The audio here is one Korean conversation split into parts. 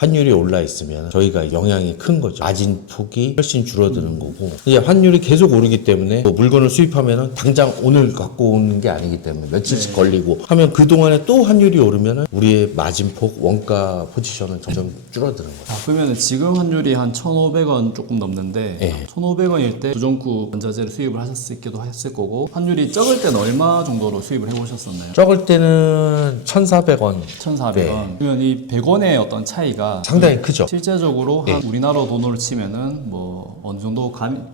환율이 올라 있으면 저희가 영향이 큰 거죠. 마진 폭이 훨씬 줄어드는 거고, 이제 환율이 계속 오르기 때문에 뭐 물건을 수입하면은 당장 오늘 갖고 오는 게 아니기 때문에 며칠씩 걸리고 하면 그동안에 또 환율이 오르면은 우리의 마진 폭, 원가 포지션은 점점 줄어드는 거죠. 그러면 지금 환율이 한 1,500원 조금 넘는데 네. 1,500원일 때 두종쿠 원자재를 수입을 하셨기도 했을 거고, 환율이 적을 때는 얼마 정도로 수입을 해보셨었나요? 적을 때는 1,400원 1,400원. 네. 그러면 이 100원의 어떤 차이가 상당히 크죠. 실제적으로 네. 한 우리나라 돈으로 치면은 뭐 어느 정도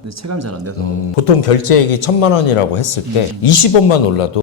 체감이 잘 안 돼서 보통 결제액이 1,000만 원이라고 했을 때 20원만 올라도,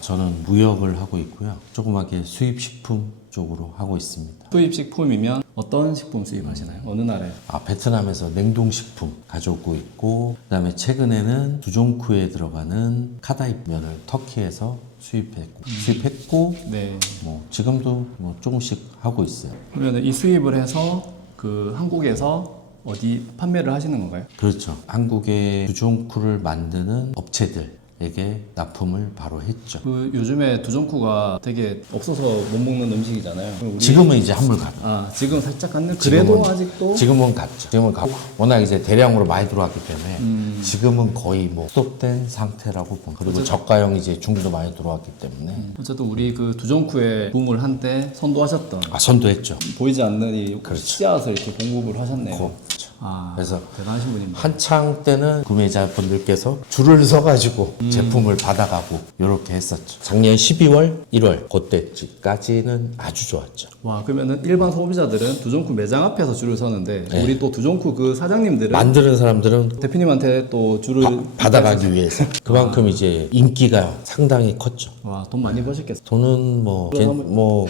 저는 무역을 하고 있고요. 조그맣게 수입식품 쪽으로 하고 있습니다. 수입식품이면 어떤 식품 수입하시나요? 어느 나라에? 베트남에서 냉동식품 가져오고 있고, 그다음에 최근에는 두종쿠에 들어가는 카다입 면을 터키에서 수입했고 네. 뭐 지금도 뭐 조금씩 하고 있어요. 그러면 이 수입을 해서 그 한국에서 어디 판매를 하시는 건가요? 그렇죠. 한국의 두종쿠를 만드는 업체들에게 납품을 바로 했죠. 그 요즘에 두종쿠가 되게 없어서 못 먹는 음식이잖아요. 그럼 우리- 지금은 이제 한물 가요. 지금 살짝 갔는 그래도 지금은- 아직도 지금은 갔죠. 지금은 가고 워낙 이제 대량으로 많이 들어왔기 때문에 지금은 거의 뭐 스톱된 상태라고 봅니다. 그리고 저가형 이제 중도 많이 들어왔기 때문에 어쨌든 우리 그 두종쿠에 붐을 한때 선도하셨던 선도했죠. 보이지 않는 이 그렇죠. 씨앗을 이렇게 공급을 하셨네요. 그렇죠. 그래서 대단하신 분입니다. 한창 때는 구매자분들께서 줄을 서가지고 제품을 받아가고 이렇게 했었죠. 작년 12월, 1월 그때까지는 아주 좋았죠. 와, 그러면은 일반 소비자들은 두종쿠 매장 앞에서 줄을 서는데 네. 우리 또 두종쿠 그 사장님들은 만드는 사람들은 대표님한테 또 줄을 받아가기 위해서 그만큼 이제 인기가 상당히 컸죠. 와, 돈 많이 버셨겠어요. 돈은 뭐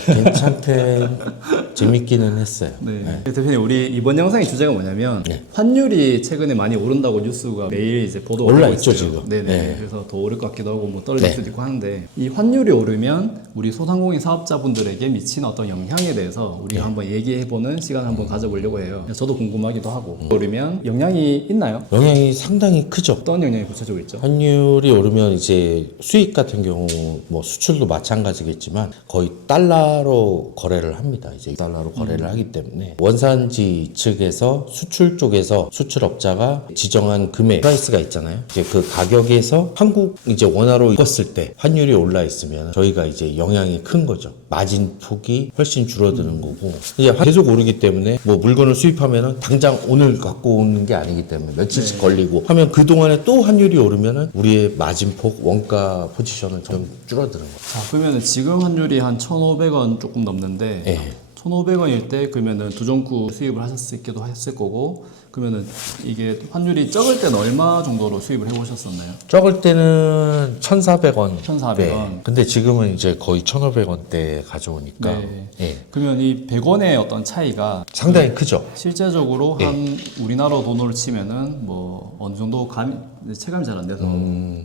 괜찮게 재밌기는 했어요. 네. 대표님, 우리 이번 영상의 주제가 뭐냐면 네. 환율이 최근에 많이 오른다고 뉴스가 매일 이제 보도가 올라 되고 있죠, 있어요. 지금. 네네. 네. 그래서 더 오를 것 같기도 하고 뭐 떨어질 네. 수도 있고 하는데, 이 환율이 오르면 우리 소상공인 사업자분들에게 미치는 어떤 영향에 대해서 우리가 네. 한번 얘기해보는 시간을 한번 가져보려고 해요. 저도 궁금하기도 하고. 오르면 영향이 있나요? 영향이 상당히 크죠. 어떤 영향이 구체적으로 있죠? 환율이 오르면 이제 수익 같은 경우 뭐 수출도 마찬가지겠지만 거의 달러로 거래를 합니다. 이제 달러로 거래를 하기 때문에 원산지 측에서 수출 쪽에서 수출업자가 지정한 금액 프라이스가 있잖아요. 이제 그 가격에서 한국 이제 원화로 읽었을 때 환율이 올라 있으면 저희가 이제 영향이 큰 거죠. 마진 폭이 훨씬 줄어드는 거고, 이제 계속 오르기 때문에 뭐 물건을 수입하면은 당장 오늘 갖고 오는 게 아니기 때문에 며칠씩 걸리고 하면 그동안에 또 환율이 오르면은 우리의 마진 폭, 원가 포지션은 좀 줄어드는 거죠. 자, 그러면은 지금 환율이 한 1,500원 조금 넘는데 예. 1,500원일 때 그러면은 두종쿠 수입을 하셨기도 했을 거고, 그러면은 이게 환율이 적을 때는 얼마 정도로 수입을 해보셨었나요? 적을 때는 1,400원. 1,400원. 근데 지금은 이제 거의 1,500원대 가져오니까 네. 예. 그러면 이 100원의 어떤 차이가 상당히 크죠. 실제적으로 한 우리나라 돈으로 치면은 뭐 어느 정도 체감이 잘 안 돼서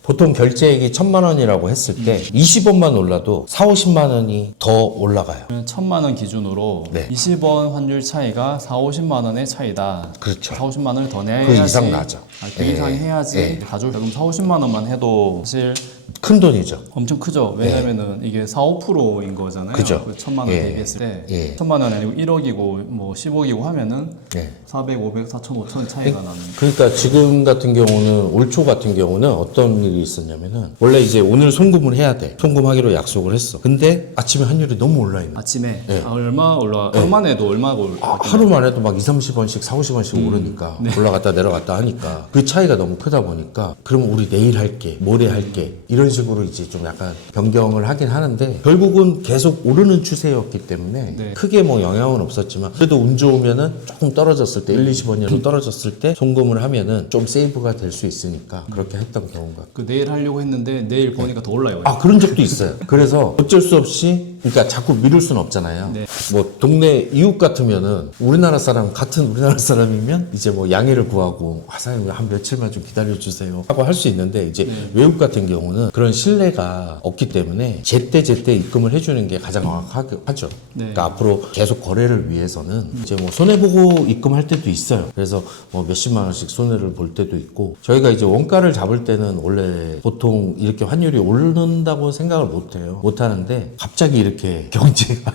보통 결제액이 1,000만 원이라고 했을 때 20원만 올라도 4, 50만 원이 더 올라가요. 1,000만 원 기준으로 네. 20원 환율 차이가 4, 50만 원의 차이다. 그렇죠. 4, 50만 원을 더 내야지. 그 이상 나죠. 그 예. 이상 해야지. 예. 가족 자금 4, 50만 원만 해도 사실 큰 돈이죠. 엄청 크죠. 왜냐면은 이게 4, 5%인 거잖아요. 그죠. 그 1,000만 원 예. 대비했을 때 예. 1,000만 원이 아니고 1억이고 뭐 10억이고 하면은 예. 400, 500, 4천, 5천 차이가 나는. 그러니까 지금 같은 경우는 올 초 같은 경우는 어떤 일이 있었냐면은 원래 이제 오늘 송금을 해야 돼. 송금하기로 약속을 했어. 근데 아침에 환율이 너무 올라 있는. 아침에 예. 얼마 올라? 하루만 해도 얼마가 올라? 하루만 해도 막 2, 30원씩, 4, 50원씩 오르니까 올라갔다 내려갔다 하니까 그 차이가 너무 크다 보니까 그럼 우리 내일 할게, 모레 할게 이런 식으로 이제 좀 약간 변경을 하긴 하는데 결국은 계속 오르는 추세였기 때문에 네. 크게 뭐 영향은 없었지만 그래도 운 좋으면은 조금 떨어졌을 때 1, 20원이라도 떨어졌을 때 송금을 하면은 좀 세이브가 될 수 있으니까 그렇게 했던 경우가. 그 내일 하려고 했는데 내일 보니까 더 올라요. 그런 적도 있어요. 그래서 어쩔 수 없이, 그러니까 자꾸 미룰 수는 없잖아요. 네. 뭐 동네 이웃 같으면은 우리나라 사람, 같은 우리나라 사람이면 이제 뭐 양해를 구하고 사장님 한 며칠만 좀 기다려 주세요 하고 할 수 있는데, 이제 외국 같은 경우는 그런 신뢰가 없기 때문에 제때 입금을 해주는 게 가장 정확하죠. 네. 그러니까 앞으로 계속 거래를 위해서는 이제 뭐 손해보고 입금할 때도 있어요. 그래서 뭐 몇십만 원씩 손해를 볼 때도 있고, 저희가 이제 원가를 잡을 때는 원래 보통 이렇게 환율이 오른다고 생각을 못 해요. 못 하는데 갑자기 이렇게 경제가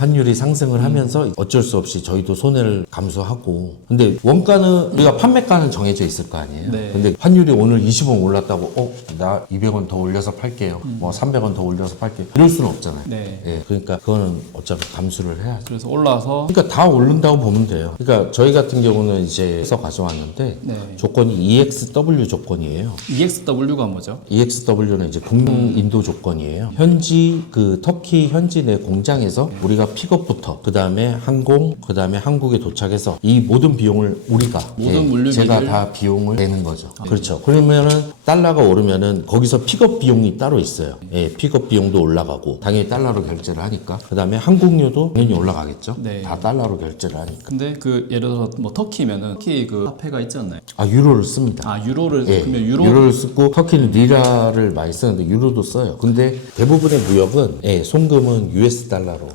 환율이 상승을 하면서 어쩔 수 없이 저희도 손해를 감수하고 근데 원가는 우리가 판매가는 정해져 있을 거 아니에요. 네. 근데 환율이 오늘 20원 올랐다고 나 200원 더 올려서 팔게요. 뭐 300원 더 올려서 팔게요. 이럴 수는 없잖아요. 네. 예, 그러니까 그거는 어차피 감수를 해야죠. 그래서 올라서 그러니까 다 오른다고 보면 돼요. 그러니까 저희 같은 경우는 이제 해서 가져왔는데 네. 조건이 EXW 조건이에요. EXW가 뭐죠? EXW는 이제 동인도 조건이에요. 현지 그 터키 현지 내 공장에서 우리가 픽업부터 그 다음에 항공 그 다음에 한국에 도착해서 이 모든 비용을 우리가 모든 물류비를- 제가 다 비용을 내는 거죠. 그렇죠. 그러면은 달러가 오르면은 거기서 픽업 비용이 따로 있어요. 예, 픽업 비용도 올라가고 당연히 달러로 결제를 하니까 그 다음에 항공료도 당연히 올라가겠죠. 네. 다 달러로 결제를 하니까. 근데 그 예를 들어서 뭐 터키면은 터키 그 화폐가 있지 않나요? 아 유로를 씁니다. 아 유로를 예, 그러면 유로를 쓰고 터키는 리라를 많이 쓰는데 유로도 써요. 근데 대부분의 무역은 송금은 US 달러로.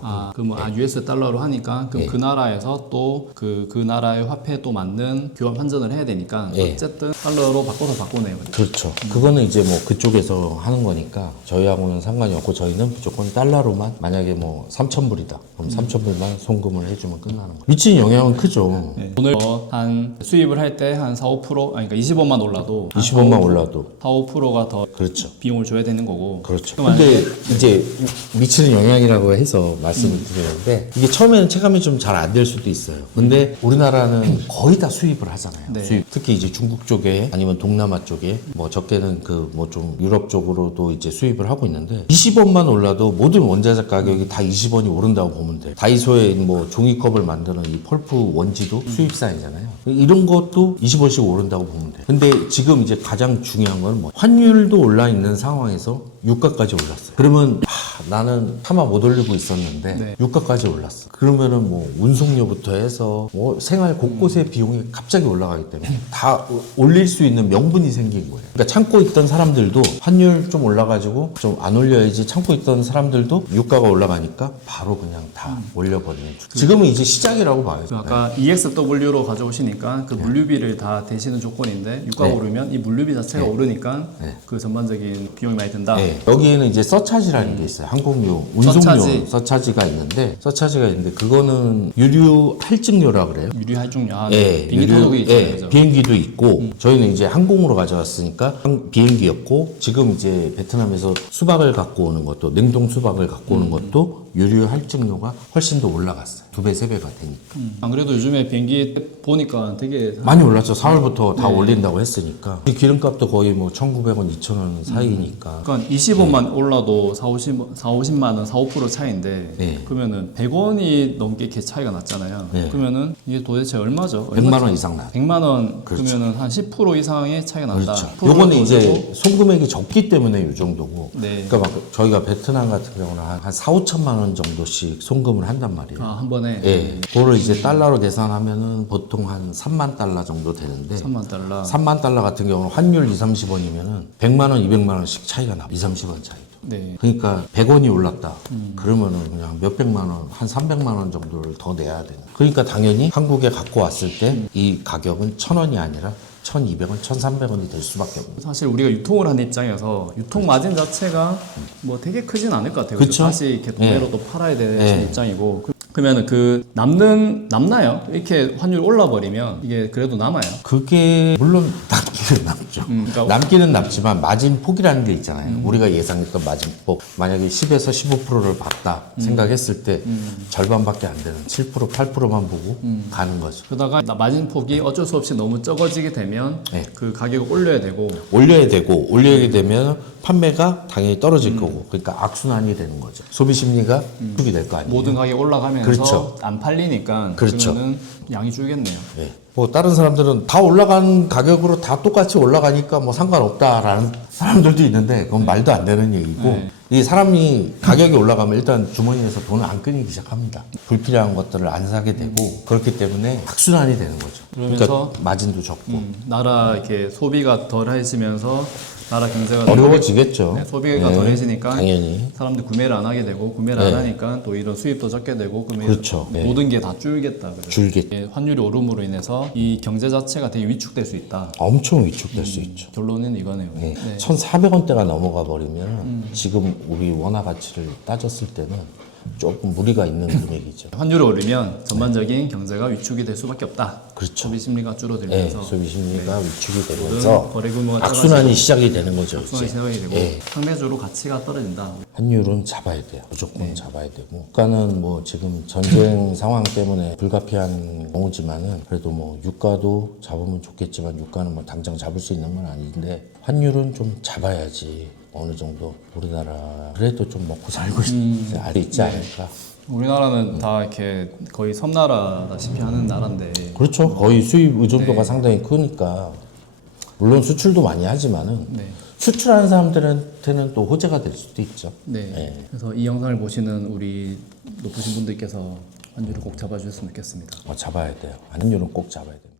US 달러로 하니까 그럼 예. 그 나라에서 또 그 나라의 화폐에 또 맞는 교환 환전을 해야 되니까 예. 어쨌든 달러로 바꿔서 바꾸네요. 그렇죠. 그거는 이제 뭐 그쪽에서 하는 거니까 저희하고는 상관이 없고 저희는 무조건 달러로만 만약에 뭐 3,000불이다. 그럼 3,000불만 송금을 해주면 끝나는 거예요. 미치는 영향은 크죠. 네. 오늘 한 수입을 할 때 한 4-5% 아니 그러니까 20원만 올라도 20원만 올라도 4-5%가 더 그렇죠. 비용을 줘야 되는 거고. 그렇죠. 그럼 근데 이제 미치는 영향이라고 해서 말씀을 드리는데 이게 처음에는 체감이 좀 잘 안 될 수도 있어요. 근데 우리나라는 거의 다 수입을 하잖아요. 네. 수입. 특히 이제 중국 쪽에 아니면 동남아 쪽에 뭐 적게는 그 뭐 좀 유럽 쪽으로도 이제 수입을 하고 있는데 20원만 올라도 모든 원자재 가격이 다 20원이 오른다고 보면 돼요. 다이소에 뭐 종이컵을 만드는 이 펄프 원지도 수입산이잖아요. 이런 것도 20원씩 오른다고 보면 돼요. 근데 지금 이제 가장 중요한 건 뭐 환율도 올라 있는 상황에서 유가까지 올랐어요. 그러면 나는 차마 못 올리고 있었는데 네. 유가까지 올랐어. 그러면은 뭐 운송료부터 해서 뭐 생활 곳곳의 비용이 갑자기 올라가기 때문에 다 올릴 수 있는 명분이 생긴 거예요. 그러니까 참고 있던 사람들도 환율 좀 올라가지고 좀 안 올려야지 참고 있던 사람들도 유가가 올라가니까 바로 그냥 다 올려버리는. 지금은 이제 시작이라고 봐요. 그 아까 EXW로 가져오시니까 그 물류비를 다 대시는 조건인데 유가가 네. 오르면 이 물류비 자체가 오르니까 네. 그 전반적인 비용이 많이 든다. 네. 여기에는 이제 서차지라는 게 있어요. 항공료, 운송료 서차지. 서차지가 있는데 그거는 유류 할증료라 그래요. 유류 할증료, 예, 비행기 토독이 있죠. 비행기도 있고 저희는 이제 항공으로 가져왔으니까 비행기였고 지금 이제 베트남에서 수박을 갖고 오는 것도 냉동 수박을 갖고 오는 것도 유류 할증료가 훨씬 더 올라갔어요. 2배, 3배가 되니까. 안 그래도 요즘에 비행기 보니까 되게 많이 올랐죠. 4월부터 다 올린다고 했으니까. 이 기름값도 거의 뭐 1,900원, 2,000원 사이니까. 그러니까 20원만 올라도 40-50만 원, 4-5% 차이인데 네. 그러면은 100원이 넘게 이렇게 차이가 났잖아요. 네. 그러면은 이게 도대체 얼마죠? 100만 원 이상 나. 100만 원 그렇죠. 그러면은 한 10% 이상의 차이가 난다. 그렇죠. 10% 요거는 더 이제 주고 송금액이 적기 때문에 이 정도고. 네. 그러니까 막 저희가 베트남 같은 경우는 한 4-5천만 원 정도씩 송금을 한단 말이에요. 한 번에 예. 그거를 이제 달러로 계산하면은 보통 한 3만 달러 정도 되는데 3만 달러. 3만 달러 같은 경우는 환율 2-30원이면은 100만 원, 200만 원씩 차이가 나. 2-30원 차이도. 네. 그러니까 100원이 올랐다. 그러면은 그냥 몇백만 원, 한 300만 원 정도를 더 내야 되는. 그러니까 당연히 한국에 갖고 왔을 때 이 가격은 1,000원이 아니라 1,200원, 1,300원이 될 수밖에 없는. 사실 우리가 유통을 하는 입장에서 유통 마진 자체가 뭐 되게 크진 않을 것 같아요. 그쵸? 다시 이렇게 도매로 또 팔아야 되는 네. 입장이고. 그러면은 남나요? 이렇게 환율 올라버리면 이게 그래도 남아요. 그게 물론 남기는 남죠. 그러니까 남기는 남지만 마진폭이라는 게 있잖아요. 우리가 예상했던 마진폭. 만약에 10에서 15%를 받다 생각했을 때 절반밖에 안 되는 7%, 8%만 보고 가는 거죠. 그러다가 마진 폭이 어쩔 수 없이 너무 적어지게 되면 네. 그 가격을 올려야 되고 올려야 되면 판매가 당연히 떨어질 거고. 그러니까 악순환이 되는 거죠. 소비 심리가 축이 될 거 아니에요. 모든 가격이 올라가면서 그렇죠. 안 팔리니까 그렇죠. 그러면은 양이 줄겠네요. 네. 뭐 다른 사람들은 다 올라간 가격으로 다 똑같이 올라가니까 뭐 상관없다라는 사람들도 있는데 그건 말도 안 되는 얘기고 네. 이 사람이 가격이 올라가면 일단 주머니에서 돈을 안 끊이기 시작합니다. 불필요한 것들을 안 사게 되고 그렇기 때문에 악순환이 되는 거죠. 그러면서 그러니까 마진도 적고 나라 이렇게 소비가 덜해지면서 나라 경제가 어려워지겠죠. 소비가 네, 덜해지니까 당연히. 사람들 구매를 안 하게 되고 구매를 안 하니까 또 이런 수입도 적게 되고 그러면 그렇죠. 네. 모든 게 다 줄겠다. 그죠? 줄겠. 환율이 오름으로 인해서 이 경제 자체가 되게 위축될 수 있다. 엄청 위축될 수 있죠. 결론은 이거네요. 네. 네. 1,400원대가 넘어가 버리면 지금 우리 원화 가치를 따졌을 때는 조금 무리가 있는 금액이죠. 환율이 오르면 전반적인 경제가 위축이 될 수밖에 없다. 그렇죠. 소비 심리가 네, 줄어들면서 소비 심리가 위축이 되면서 거래 규모가 악순환이 시작이 되는 거죠. 작성이 이제. 시작이 되고 예. 상대적으로 가치가 떨어진다. 환율은 잡아야 돼요. 무조건 잡아야 되고. 국가는 뭐 지금 전쟁 상황 때문에 불가피한 경우지만은 그래도 뭐 유가도 잡으면 좋겠지만 유가는 뭐 당장 잡을 수 있는 건 아닌데 환율은 좀 잡아야지 어느 정도 우리나라 그래도 좀 먹고 살고 알 있지 않을까. 우리나라는 다 이렇게 거의 섬나라다시피 하는 나라인데 그렇죠. 거의 수입 의존도가 상당히 크니까 물론 수출도 많이 하지만은 네. 수출하는 사람들한테는 또 호재가 될 수도 있죠. 네. 그래서 이 영상을 보시는 우리 높으신 분들께서 환율을 꼭 잡아주셨으면 좋겠습니다. 잡아야 돼요. 환율은 꼭 잡아야 돼요.